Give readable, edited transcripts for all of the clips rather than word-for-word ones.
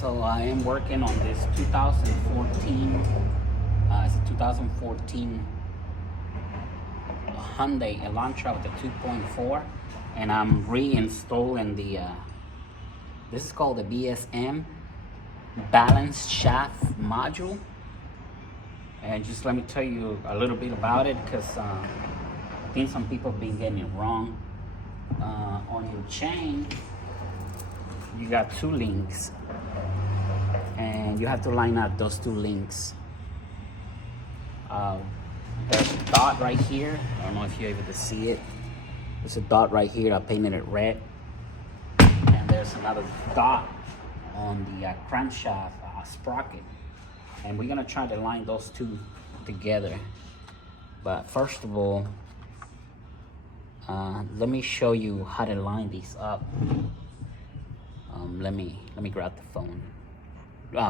So I am working on this 2014, it's a 2014 Hyundai Elantra with the 2.4, and I'm reinstalling the, this is called the BSM balance shaft module. And just let me tell you a little bit about it, because I think some people have been getting it wrong. On your chain, you got two links, and you have to line up those two links. There's a dot right here. I don't know if you're able to see it. There's a dot right here. I painted it red. And there's another dot on the crankshaft sprocket. And we're gonna try to line those two together. But first of all, let me show you how to line these up. Let me grab the phone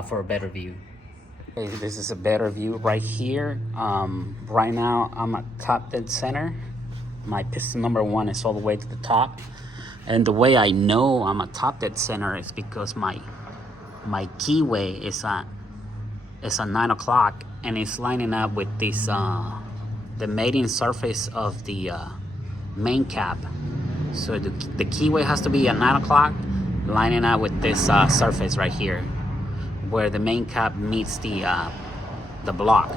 for a better view. Okay, this is a better view right here. Right now I'm at top dead center. My piston number 1 is all the way to the top, and the way I know I'm at top dead center is because my keyway is at 9 o'clock, and it's lining up with this the mating surface of the main cap. So the keyway has to be at 9 o'clock, lining up with this surface right here, where the main cap meets the block.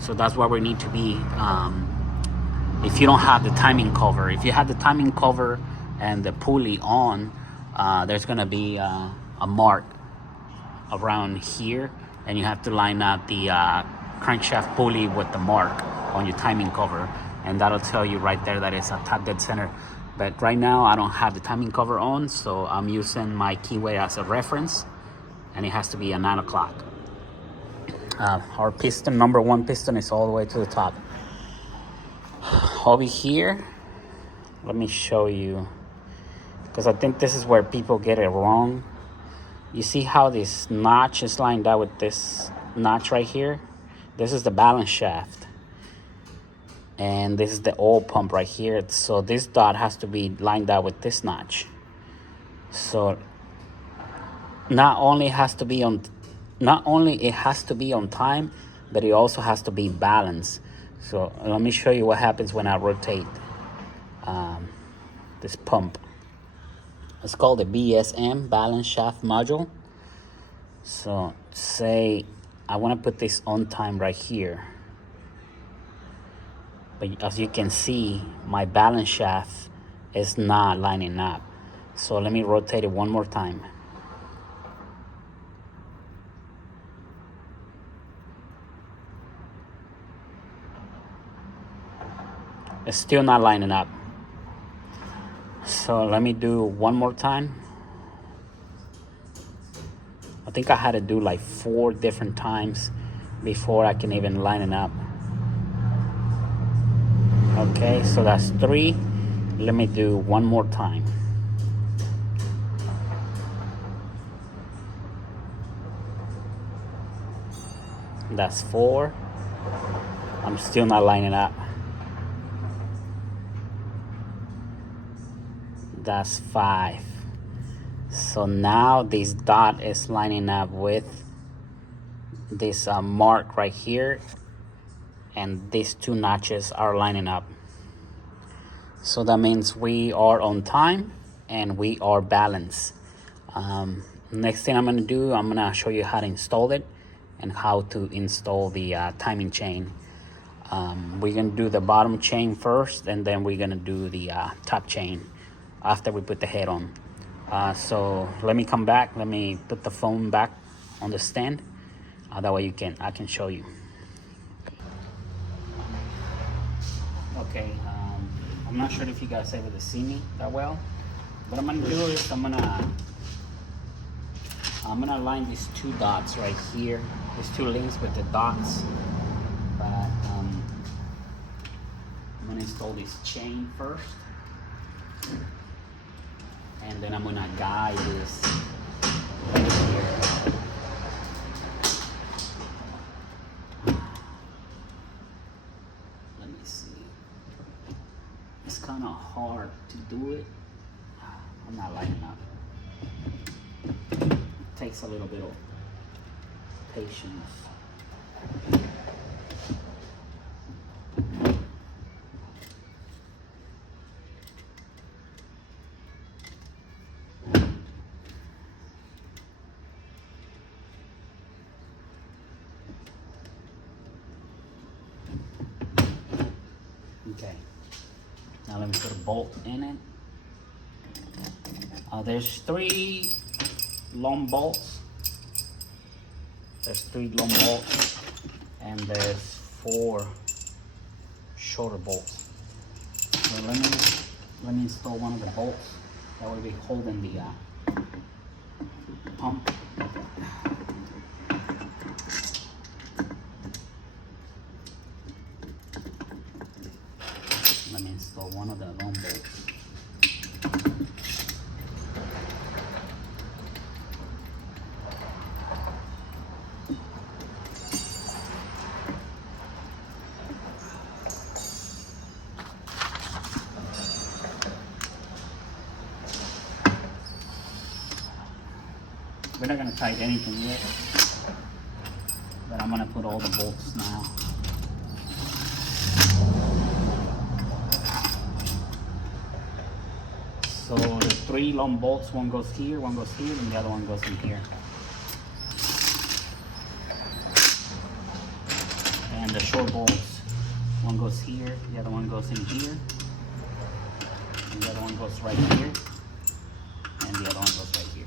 So that's where we need to be. If you don't have the timing cover, if you have the timing cover and the pulley on, there's gonna be a mark around here, and you have to line up the crankshaft pulley with the mark on your timing cover, and that'll tell you right there that it's a top dead center. But right now I don't have the timing cover on, so I'm using my keyway as a reference, and it has to be at 9 o'clock. Our piston, number 1 piston, is all the way to the top. Over here, let me show you, because I think this is where people get it wrong. You see how this notch is lined up with this notch right here? This is the balance shaft, and this is the oil pump right here. So this dot has to be lined up with this notch. So not only it has to be on time, but it also has to be balanced. So let me show you what happens when I rotate this pump. It's called the BSM balance shaft module. So say I want to put this on time right here, but as you can see, my balance shaft is not lining up. So let me rotate it one more time. It's still not lining up. So let me do one more time. I think I had to do like 4 different times before I can even line it up. Okay, so that's 3. Let me do one more time. That's 4. I'm still not lining up. That's 5. So now this dot is lining up with this mark right here, and these 2 notches are lining up. So that means we are on time and we are balanced. Next thing I'm gonna do, I'm gonna show you how to install it and how to install the timing chain. We're gonna do the bottom chain first, and then we're gonna do the top chain after we put the head on. So let me come back. Let me put the phone back on the stand. That way I can show you. Okay, I'm not sure if you guys able to see me that well. What I'm gonna do is I'm gonna line these 2 dots right here. These 2 links with the dots. But I'm gonna install this chain first, and then I'm gonna guide this right here. Let me see. It's kind of hard to do it. I'm not lining up. takes a little bit of patience. Okay, now let me put a bolt in it. There's 3 long bolts. There's 3 long bolts, and there's 4 shorter bolts. So let me install one of the bolts that will be holding the pump. Let me install one of the long bolts. We're not gonna tighten anything yet, but I'm gonna put all the bolts now. So the 3 long bolts, one goes here, and the other one goes in here. And the short bolts, one goes here, the other one goes in here, and the other one goes right here, and the other one goes right here.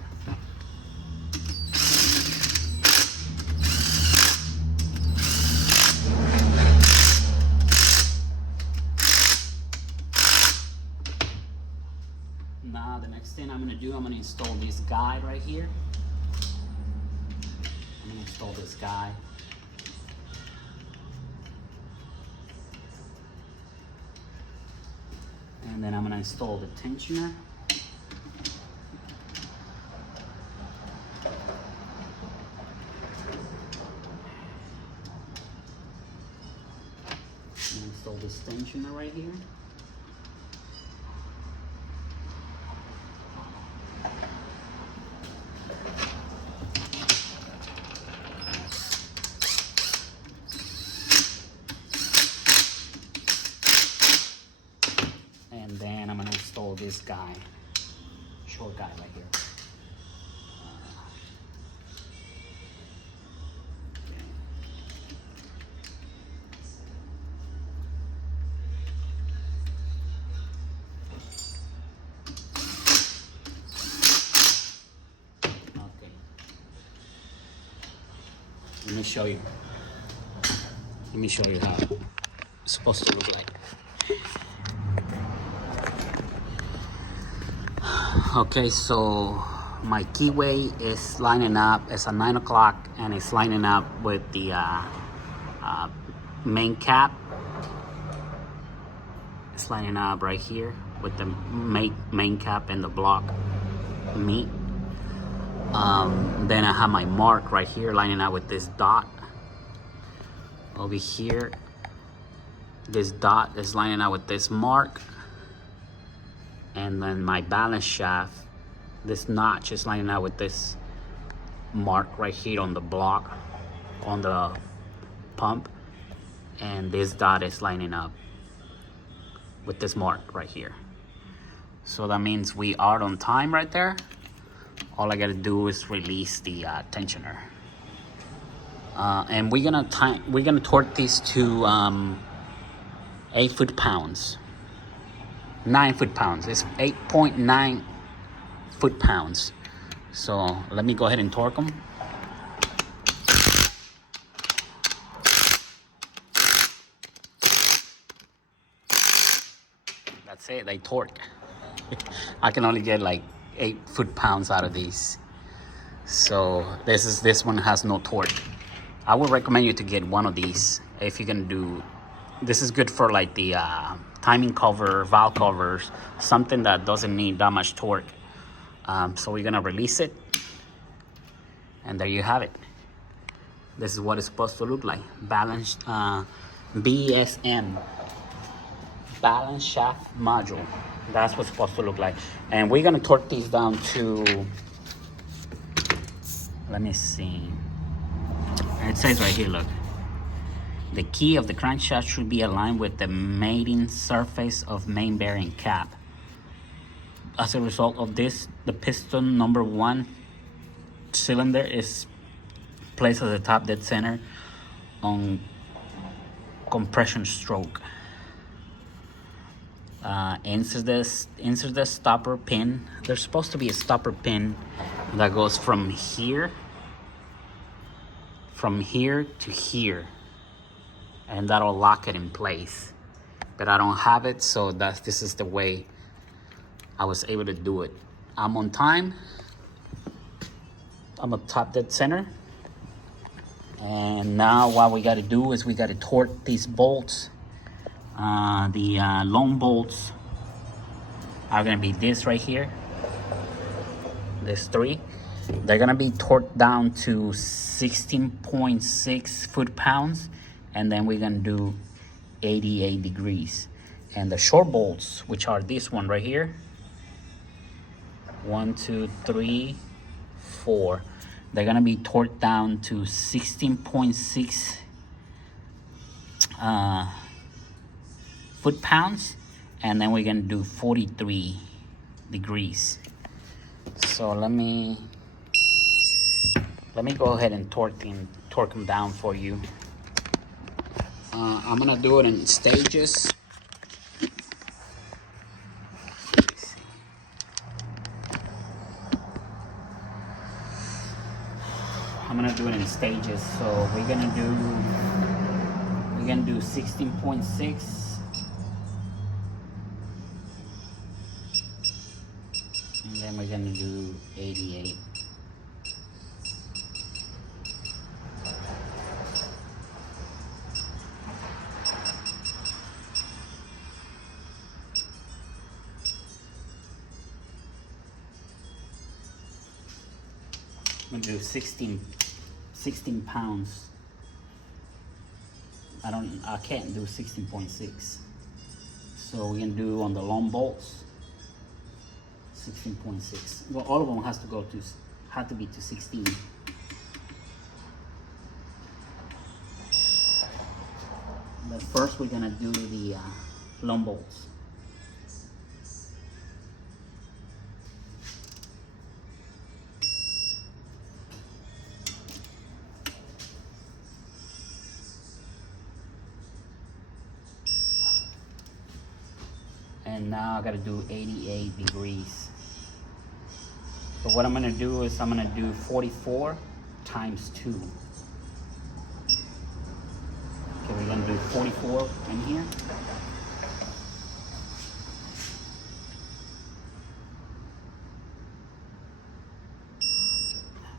Now the next thing I'm gonna do, I'm gonna install this guide right here. I'm gonna install this guide. And then I'm gonna install the tensioner. I'm gonna install this tensioner right here. And then I'm gonna install this guy, short guy right here. Okay. Let me show you. Let me show you how it's supposed to look like. Okay, so my keyway is lining up. It's at 9 o'clock, and it's lining up with the main cap. It's lining up right here with the main cap and the block meet. Then I have my mark right here lining up with this dot. Over here, this dot is lining up with this mark. And then my balance shaft, this notch is lining up with this mark right here on the block, on the pump. And this dot is lining up with this mark right here. So that means we are on time right there. All I gotta do is release the tensioner. And we're gonna torque these to 8 foot-pounds. 9 foot-pounds. It's 8.9 foot-pounds. So let me go ahead and torque them. That's it, they torque. I can only get like 8 foot-pounds out of these. So this one has no torque. I would recommend you to get one of these if you're gonna do. This is good for like the timing cover, valve covers, something that doesn't need that much torque. So we're gonna release it, and there you have it. This is what it's supposed to look like. Balanced BSM, balance shaft module. That's what's supposed to look like. And we're gonna torque these down to Let me see. It says right here, look. The key of the crankshaft should be aligned with the mating surface of main bearing cap. As a result of this, the piston number 1 cylinder is placed at the top dead center on compression stroke. Insert the stopper pin. There's supposed to be a stopper pin that goes from here to here, and that'll lock it in place. But I don't have it, so this is the way I was able to do it. I'm on time. I'm at top dead center. And now what we got to do is we got to torque these bolts. The long bolts are going to be this right here. There's 3. They're going to be torqued down to 16.6 foot-pounds. And then we're going to do 88 degrees. And the short bolts, which are this one right here. 1, 2, 3, 4. They're going to be torqued down to 16.6 foot-pounds, and then we're gonna do 43 degrees. So let me go ahead and torque them down for you. I'm gonna do it in stages. I'm gonna do it in stages. So we're gonna do 16.6. And then we're gonna do 88. I'm gonna do 16 pounds. I can't do 16.6. So we're gonna do on the long bolts 16.6. Well, all of them have to be to 16. But first we're gonna do the long bolts. And now I gotta do 88 degrees. So what I'm gonna do is I'm gonna do 44 times 2. Okay, we're gonna do 44 in here.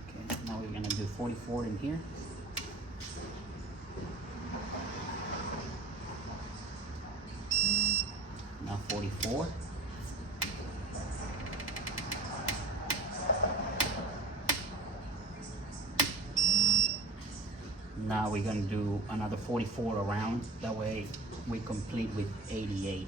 Okay, now we're gonna do 44 in here. Now 44. Now we're going to do another 44 around. That way we complete with 88.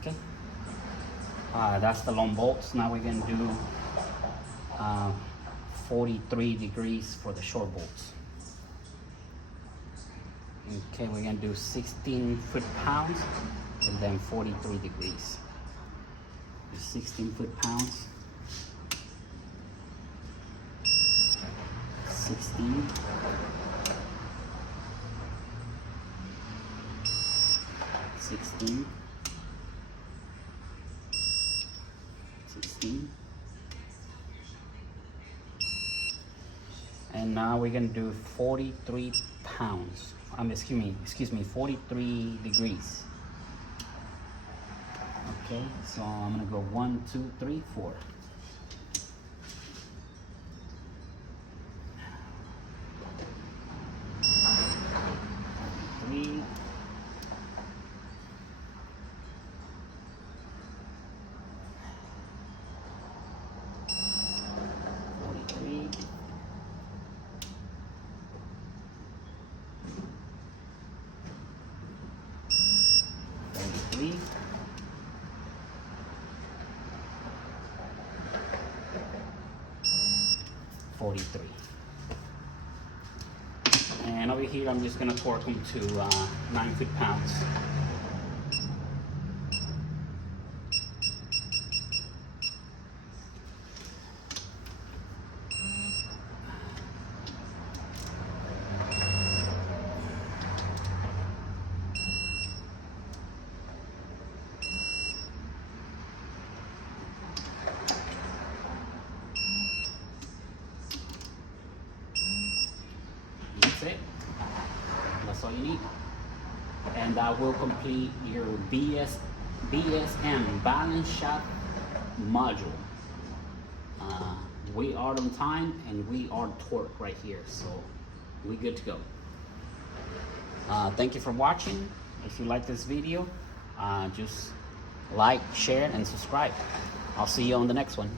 Okay. That's the long bolts. Now we're going to do 43 degrees for the short bolts. Okay, we're going to do 16 foot-pounds and then 43 degrees. 16 foot-pounds. 16. 16. 16. And now we're gonna do 43 pounds. Excuse me, 43 degrees. Okay, so I'm gonna go 1, 2, 3, 4. 3. 43. And over here, I'm just gonna torque them to 9 foot-pounds. That's it. That's all you need. And that will complete your BSM balance shaft module. We are on time and we are torque right here, so we good to go. Thank you for watching. If you like this video, just like, share, and subscribe. I'll see you on the next one.